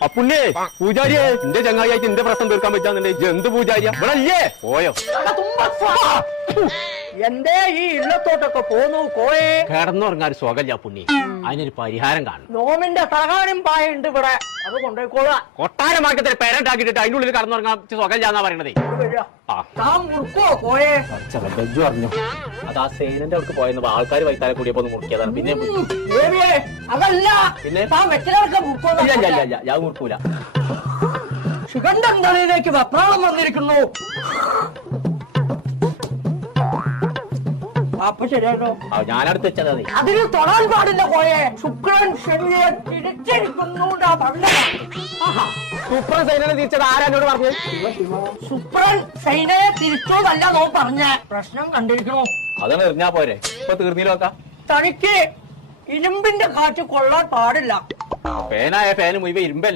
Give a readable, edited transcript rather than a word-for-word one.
അപ്പുണ്ണിയെ പൂജാരിയെ എന്റെ ചങ്ങായിയായിട്ട് എന്റെ പ്രശ്നം തീർക്കാൻ പറ്റാന്നുണ്ടെങ്കിൽ എന്ത് പൂജാരിയാ ഇവിടെ അല്ലേ പോയോ എന്റെ ഈ ഇല്ലത്തോട്ടൊക്കെ പോന്നു കോയെ കിടന്നുറങ്ങാൻ സുഖമില്ല പുണ്ണി അതിനൊരു പരിഹാരം കാണും നോമിന്റെ തകാനും പായുണ്ട് ഇവിടെ അത് കൊണ്ടുപോയിക്കോളാ കൊട്ടാരമാർക്കത്തിൽ പേരന്റാക്കിട്ട് അതിന്റെ ഉള്ളിൽ കടന്നുറങ്ങാൻ സുഖമില്ലാന്നാ പറയണതേ താൻ മുറുക്കോ കോയെ ബെജു പറഞ്ഞു അത് ആ സേനന്റെ അവർക്ക് പോയെന്ന് ആൾക്കാർ വൈത്താലെ കൂടിയപ്പോ ഒന്ന് മുറിക്കിയതാണ് പിന്നെ ദേവിയെ അതല്ല പിന്നെ താൻ വെച്ചിലൊക്കെ മുറുക്കോ ഞാൻ മുറിക്കൂല ശിവന്റെ തലയിലേക്ക് വെപ്രാളം വന്നിരിക്കുന്നു അപ്പൊ ശരിയാണോ ഞാനടുത്ത് വെച്ചത് അതിന് തൊടാൻ പാടില്ല കോയെ ശുക്രൻ ശനിയെ തിരിച്ചിരിക്കുന്നു സൂപ്പർ സൈനനെ തിരിച്ചത് ആരാനോട് പറഞ്ഞു ശുക്രൻ സൈനയെ തിരിച്ചോന്നല്ല നോ പറഞ്ഞ പ്രശ്നം കണ്ടിരിക്കണോ അതാണ് എറിഞ്ഞാ പോരെ ഇപ്പൊ തീർന്നില്ലോക്കാം തനിക്ക് ഇരുമ്പിന്റെ കാറ്റ് കൊള്ളാൻ പാടില്ല ഫാനായ ഫാന് മുഴുവൻ ഇരുമ്പല്ലേ